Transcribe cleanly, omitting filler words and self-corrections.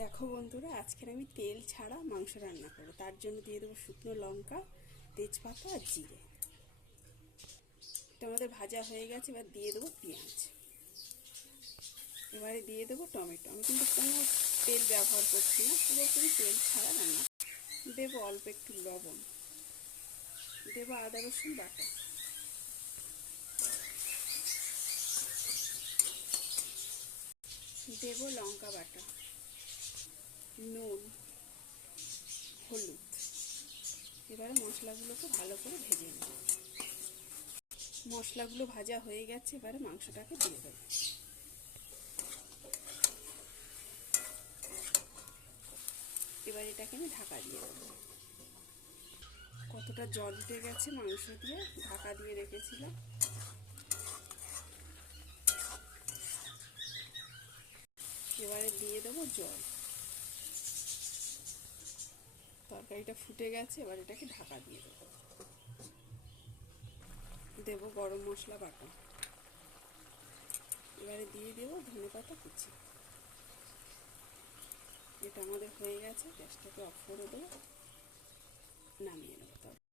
দেখো বন্ধুরা, আজকে আমি তেল ছাড়া মাংস রান্না করব। তার জন্য দিয়ে দেবো শুকনো লঙ্কা, তেজপাতা আর জিরে। এটা আমাদের ভাজা হয়ে গেছে। এবার দিয়ে দেবো পেঁয়াজ। এবারে দিয়ে দেবো টমেটো। আমি কিন্তু কোনো তেল ব্যবহার করছি না, পুরোপুরি তেল ছাড়া রান্না। দেবো অল্প একটু লবণ, দেবো আদা রসুন বাটা, দেবো লঙ্কা বাটা, নুন, হলুদ। এবারে মশলাগুলোকে ভালো করে ভেজে নেব। মশলাগুলো ভাজা হয়ে গেছে, এবারে মাংসটাকে দিয়ে দেবো। এবার এটাকে আমি ঢাকা দিয়ে দেবো। কতটা জল উঠে গেছে মাংস দিয়ে, ঢাকা দিয়ে রেখেছিলাম। এবারে দিয়ে দেবো জল। তরকারিটা ফুটে গেছে, এবার এটাকে ঢাকা দিয়ে দেবো। দেবো গরম মশলা বাটা। এবারে দিয়ে দেবো ধনেপাতা কুচি। এটা আমাদের হয়ে গেছে। গ্যাসটাকে অফ করে দেবো, নামিয়ে নেবো।